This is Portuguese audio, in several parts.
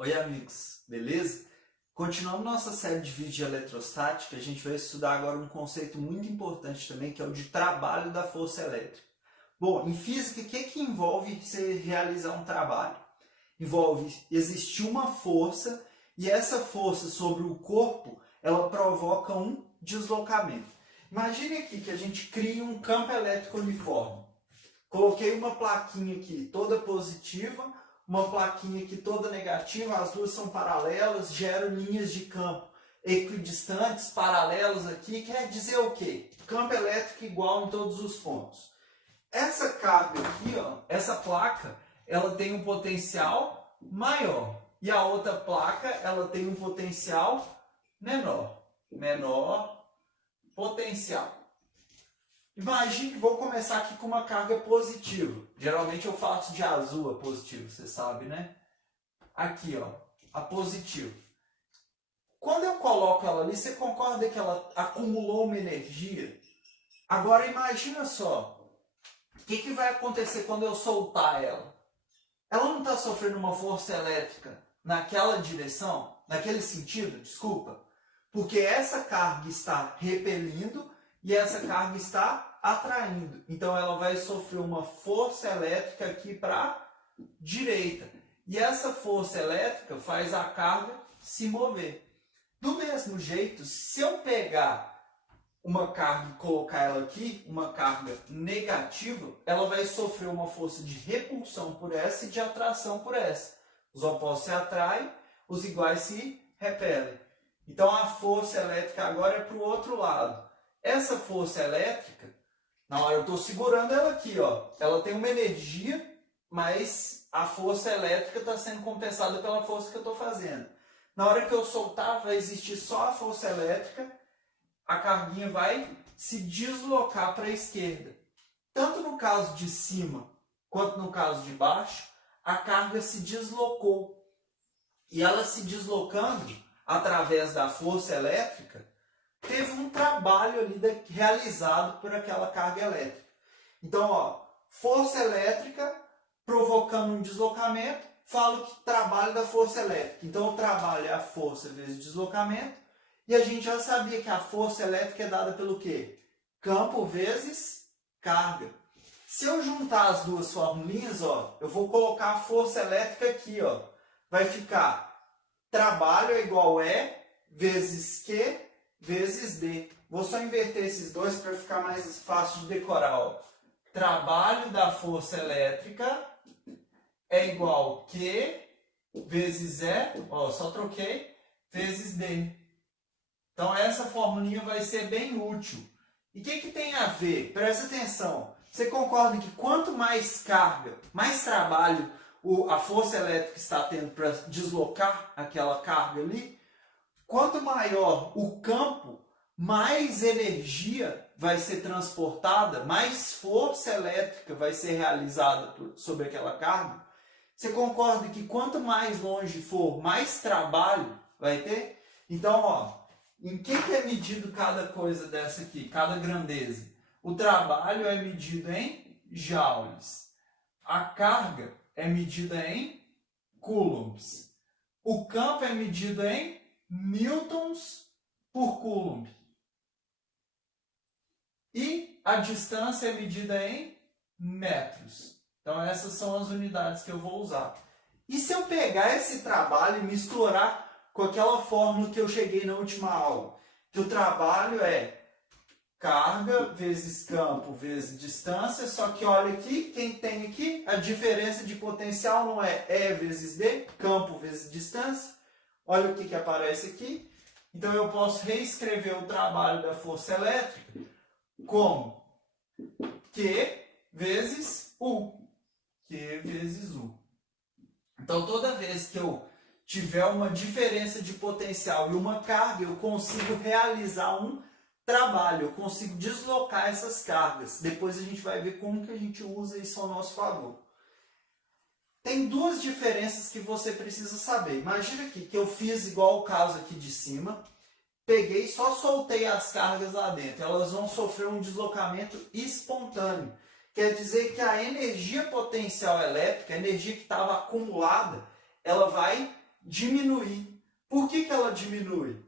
Oi amigos, beleza? Continuando nossa série de vídeos de eletrostática, a gente vai estudar agora um conceito muito importante também, que é o de trabalho da força elétrica. Bom, em física, o que envolve você realizar um trabalho? Envolve existir uma força e essa força sobre o corpo, ela provoca um deslocamento. Imagine aqui que a gente cria um campo elétrico uniforme. Coloquei uma plaquinha aqui toda positiva, uma plaquinha aqui toda negativa, as duas são paralelas, geram linhas de campo equidistantes, paralelas aqui, quer dizer o quê? Campo elétrico igual em todos os pontos. Essa carga aqui, ó, essa placa, ela tem um potencial maior e a outra placa, ela tem um potencial menor potencial. Imagine que vou começar aqui com uma carga positiva. Geralmente eu faço de azul a positivo, você sabe, né? Aqui, ó, a positiva. Quando eu coloco ela ali, você concorda que ela acumulou uma energia? Agora imagina só, o que vai acontecer quando eu soltar ela? Ela não está sofrendo uma força elétrica naquela direção, naquele sentido, desculpa, porque essa carga está repelindo e essa carga está atraindo. Então ela vai sofrer uma força elétrica aqui para a direita. E essa força elétrica faz a carga se mover. Do mesmo jeito, se eu pegar uma carga e colocar ela aqui, uma carga negativa, ela vai sofrer uma força de repulsão por essa e de atração por essa. Os opostos se atraem, os iguais se repelem. Então a força elétrica agora é para o outro lado. Essa força elétrica, na hora eu estou segurando ela aqui, ó, ela tem uma energia, mas a força elétrica está sendo compensada pela força que eu estou fazendo. Na hora que eu soltar, vai existir só a força elétrica, a carguinha vai se deslocar para a esquerda. Tanto no caso de cima quanto no caso de baixo, a carga se deslocou. E ela se deslocando através da força elétrica, teve um trabalho ali realizado por aquela carga elétrica. Então, ó, força elétrica provocando um deslocamento, falo que trabalho da força elétrica. Então, o trabalho é a força vezes deslocamento, e a gente já sabia que a força elétrica é dada pelo quê? Campo vezes carga. Se eu juntar as duas formulinhas, ó, eu vou colocar a força elétrica aqui, ó. Vai ficar trabalho é igual E vezes Q vezes D. Vou só inverter esses dois para ficar mais fácil de decorar. Ó. Trabalho da força elétrica é igual Q vezes E, ó, só troquei, vezes D. Então essa formulinha vai ser bem útil. E o que tem a ver? Presta atenção. Você concorda que quanto mais carga, mais trabalho a força elétrica está tendo para deslocar aquela carga ali? Quanto maior o campo, mais energia vai ser transportada, mais força elétrica vai ser realizada sobre aquela carga. Você concorda que quanto mais longe for, mais trabalho vai ter? Então, ó, em que é medido cada coisa dessa aqui, cada grandeza? O trabalho é medido em joules. A carga é medida em coulombs. O campo é medido em newtons por coulomb. E a distância é medida em metros. Então essas são as unidades que eu vou usar. E se eu pegar esse trabalho e misturar com aquela fórmula que eu cheguei na última aula, que o trabalho é carga vezes campo vezes distância, só que olha aqui, quem tem aqui, a diferença de potencial não é E vezes D, campo vezes distância. Olha o que aparece aqui. Então eu posso reescrever o trabalho da força elétrica como Q vezes U. Q vezes U. Então toda vez que eu tiver uma diferença de potencial e uma carga, eu consigo realizar um trabalho, eu consigo deslocar essas cargas. Depois a gente vai ver como que a gente usa isso ao nosso favor. Tem duas diferenças que você precisa saber. Imagina aqui que eu fiz igual o caso aqui de cima, peguei e só soltei as cargas lá dentro. Elas vão sofrer um deslocamento espontâneo. Quer dizer que a energia potencial elétrica, a energia que estava acumulada, ela vai diminuir. Por que ela diminui?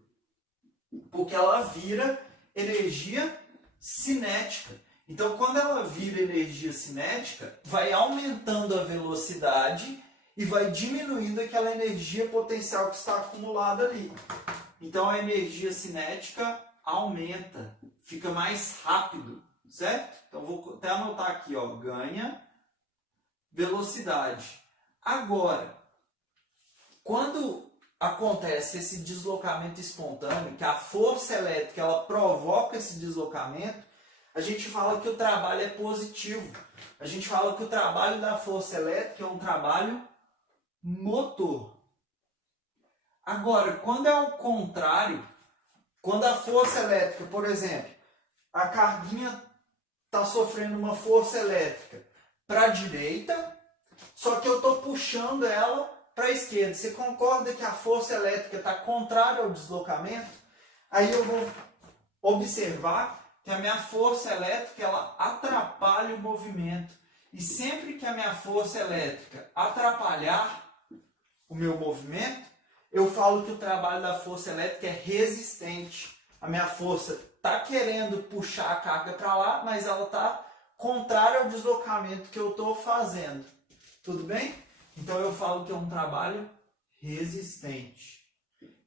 Porque ela vira energia cinética. Então, quando ela vira energia cinética, vai aumentando a velocidade e vai diminuindo aquela energia potencial que está acumulada ali. Então, a energia cinética aumenta, fica mais rápido, certo? Então, vou até anotar aqui, ó, ganha velocidade. Agora, quando acontece esse deslocamento espontâneo, que a força elétrica ela provoca esse deslocamento, a gente fala que o trabalho é positivo. A gente fala que o trabalho da força elétrica é um trabalho motor. Agora, quando é o contrário, quando a força elétrica, por exemplo, a carguinha está sofrendo uma força elétrica para a direita, só que eu estou puxando ela para a esquerda. Você concorda que a força elétrica está contrária ao deslocamento? Aí eu vou observar que a minha força elétrica ela atrapalha o movimento. E sempre que a minha força elétrica atrapalhar o meu movimento, eu falo que o trabalho da força elétrica é resistente. A minha força está querendo puxar a carga para lá, mas ela está contrária ao deslocamento que eu estou fazendo. Tudo bem? Então eu falo que é um trabalho resistente.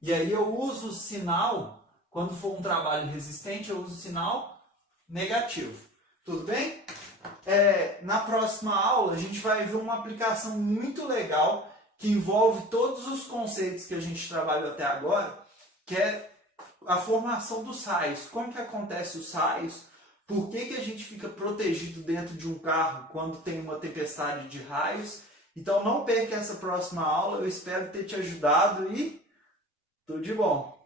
E aí eu uso o sinal, quando for um trabalho resistente, eu uso o sinal negativo. Tudo bem? Na próxima aula a gente vai ver uma aplicação muito legal que envolve todos os conceitos que a gente trabalhou até agora, que é a formação dos raios. Como que acontece os raios? Por que a gente fica protegido dentro de um carro quando tem uma tempestade de raios? Então não perca essa próxima aula, eu espero ter te ajudado e tudo de bom!